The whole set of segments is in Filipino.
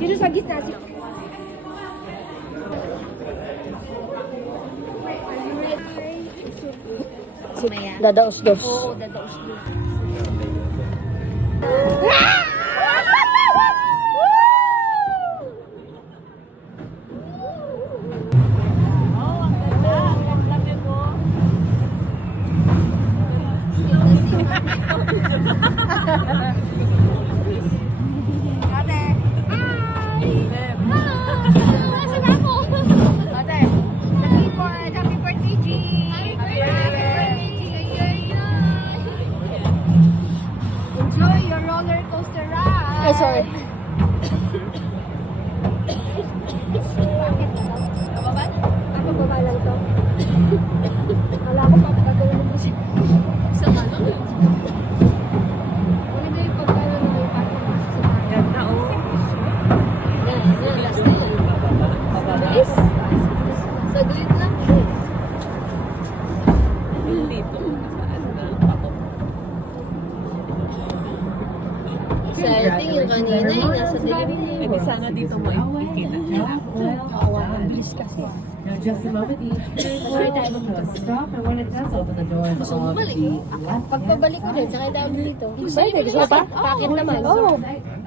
Sino sa gitna? Dadaos-dos. Oo, dadaos-dos. Enjoy your roller coaster ride. Ay, sorry. Bababa? Bababa lang to. Kala ko papatulog mo siya. Sa ano? Maganda yung pagkala na may papatulog sa mga. Ganda, oh. Yan, last na yan. Bilis. Saglit lang. Dito. Exciting yung kanina yung nasa dilim. Pwede sana dito mo ikita. Bilis kasi. Now, just a moment, the Sorry tayo to stop, and when it does open the doors Gusto mo of balik? the Pagpabalik ko din, sakay tayo dito. Pwede, gusto mo pa? Pakit naman. Oo.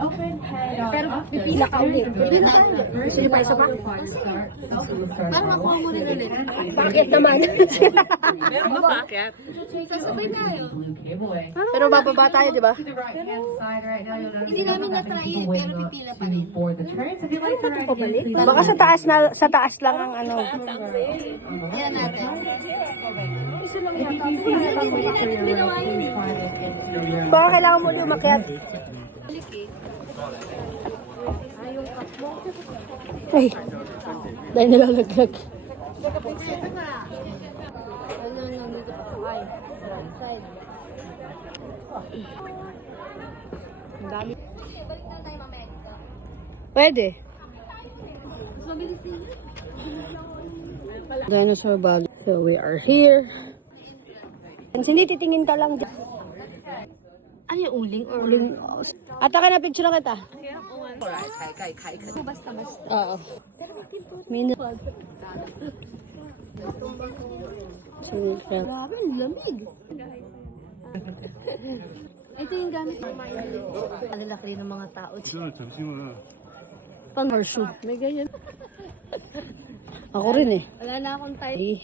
open head Pero pipila ka ulit. Pipila ka ulit. Gusto niyo pa isa pa? Parang makuha mo rin ulit. Pakit naman. Meron ba packet? Sasabay tayo. Pero bababa tayo, di ba? To the right-hand side right now, you'll Hindi namin na-try eh, pero pipila pa rin. for the turns. If you'd like to ride again, please Baka sa taas lang ang ano. Kaya natin. Hindi natin ginawa yun eh. Baka kailangan mo din umakyat. Balik eh. Ay, dahil nalalaglag. Ano lang dito pa sakay. Side. Ang dami. Balik na tayo mamaya dito. Pwede. Mas mabilis din. Dinosaur Valley. So we are here. Hindi, titingin ka lang. Ano yung uling or? Ata ka na picture na kita. Basta-basta. Oo. Minute. Grabe, ang lamig. Ito yung gamit. Ang laki ng mga tao. Pang horseshoe. May ganyan. Ako rin eh. Wala na akong time. Eh.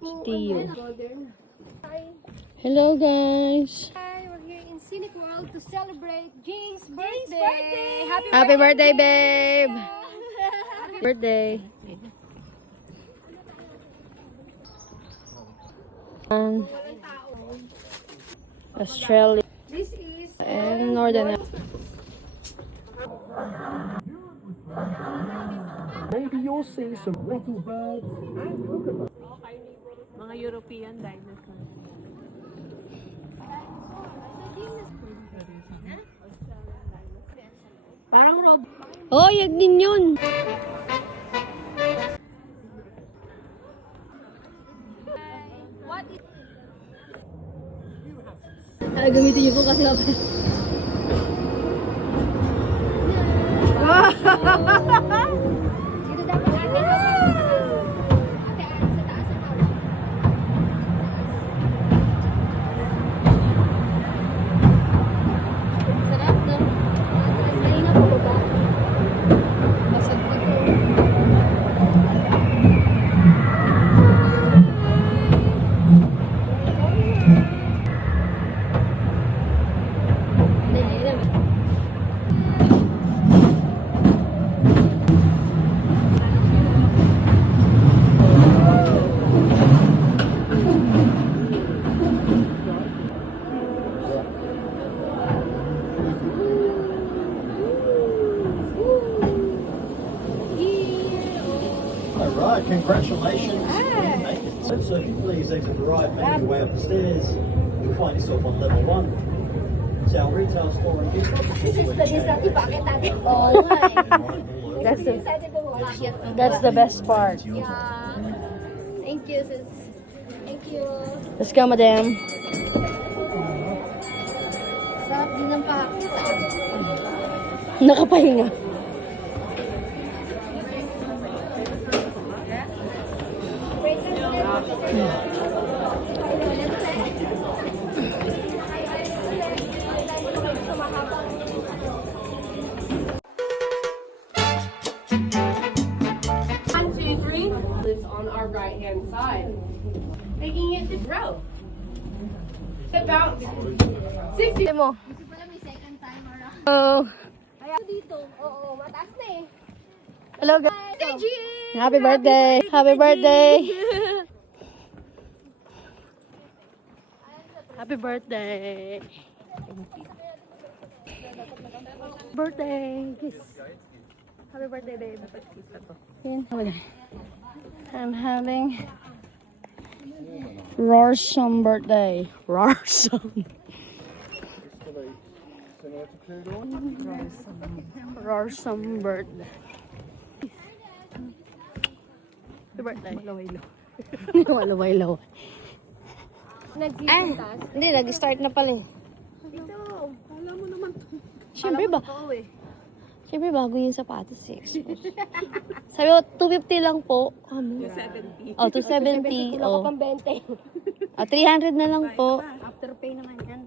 Tiyo. Hello guys. Hi, we're here in Scenic World to celebrate Jay's birthday. Happy birthday, babe. Birthday. Australia This is and Northern. Maybe you'll see some little birds and kookaburras. Mga European dinosaurs. parang rob. Oh, yan din yun. What is... Gamitin niyo po kasi ako. Dito dapat ate. Ate, sa taas na ako. Sarap, no? Ay nga po ba? Basag ko ito. Alright, congratulations. So if you please exit the ride, make your way up the stairs. You'll find yourself on level 1. It's our retail store and gift That's the best part. Yeah. Thank you, sis. Thank you. Let's go, madam. Sarap din ng pakita. Nakapahinga. One, two, three. Lives on our right hand side, making it to grow. About 60 mo. Wala may second time around. Oh. Kaya dito, oo, mataas na eh. Hello, guys. Happy birthday. Happy birthday. Happy birthday. Birthday. Kiss. Happy birthday, babe. I'm having Rarsham birthday. Rarsham. Rarsham birthday. Happy birthday. Malaway-law. Nagsisintas. Hindi, nag-start na pala eh. Dito, alam mo naman to. Siyempre ba? Oo eh. Siyempre bago yung sapatos, 6. Sabi ko, 250 lang po. 70. Oh, 270. Wala ka Oh. pang 20. Oh, 300 na lang po. After pay naman yan.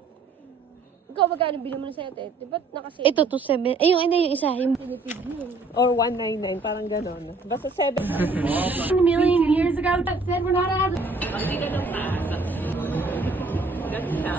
Ikaw, magkano bilhin mo na sa'yo, te? Diba nakasave? Ito, 27. Ay, yung isa. Yung Or 199, parang gano'n. Basta 7. A million years ago that said we're not allowed to Hindi ka nang taas. Ganun na.